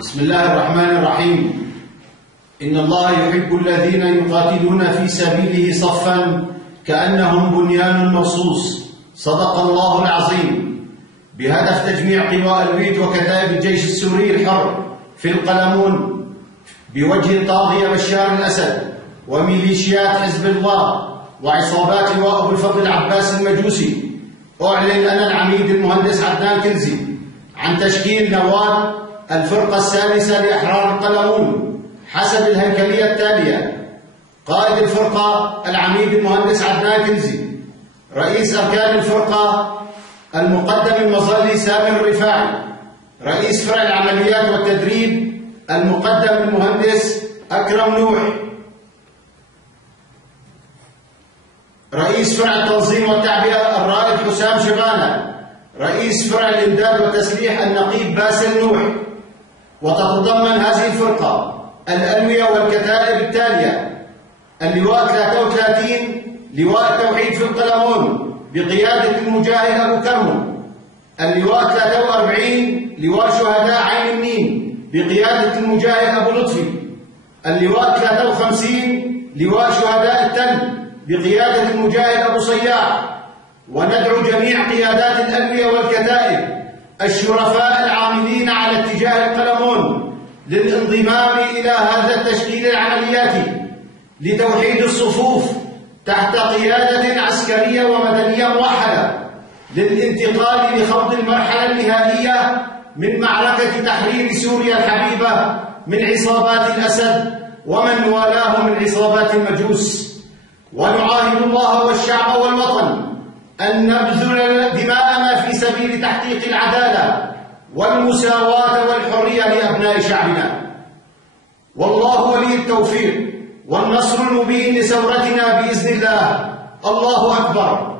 بسم الله الرحمن الرحيم. إن الله يحب الذين يقاتلون في سبيله صفا كأنهم بنيان مرصوص. صدق الله العظيم. بهدف تجميع قوى الويد وكتائب الجيش السوري الحر في القلمون بوجه الطاغية بشار الأسد وميليشيات حزب الله وعصابات لواء أبو الفضل العباس المجوسي، أعلن أنا العميد المهندس عدنان كنزي عن تشكيل نواة الفرقة السادسة لأحرار القلمون حسب الهيكلية التالية: قائد الفرقة العميد المهندس عدنان كنزي، رئيس أركان الفرقة المقدم المظلي سامر الرفاعي، رئيس فرع العمليات والتدريب المقدم المهندس أكرم نوح، رئيس فرع التنظيم والتعبئة الرائد حسام شبانة، رئيس فرع الإمداد والتسليح النقيب باسل نوح. وتتضمن هذه الفرقة الألوية والكتائب التالية: اللواء 33 لواء التوحيد في القلمون بقيادة المجاهد أبو كرم، اللواء 43 لواء شهداء عين النين بقيادة المجاهد أبو لطفي، اللواء 53 لواء شهداء التل بقيادة المجاهد أبو صياح. وندعو جميع قيادات الألوية والكتائب الشرفاء العاملين على اتجاه القلمون للانضمام إلى هذا التشكيل العملياتي لتوحيد الصفوف تحت قيادة عسكرية ومدنية موحدة للانتقال لخوض المرحلة النهائية من معركة تحرير سوريا الحبيبة من عصابات الأسد ومن والاه من عصابات المجوس. ونعاهد الله والشعب والوطن أن نبذل دماءنا في سبيل تحقيق العدالة والمساواة والحرية لأبناء شعبنا. والله ولي التوفيق والنصر المبين لثورتنا بإذن الله. الله أكبر.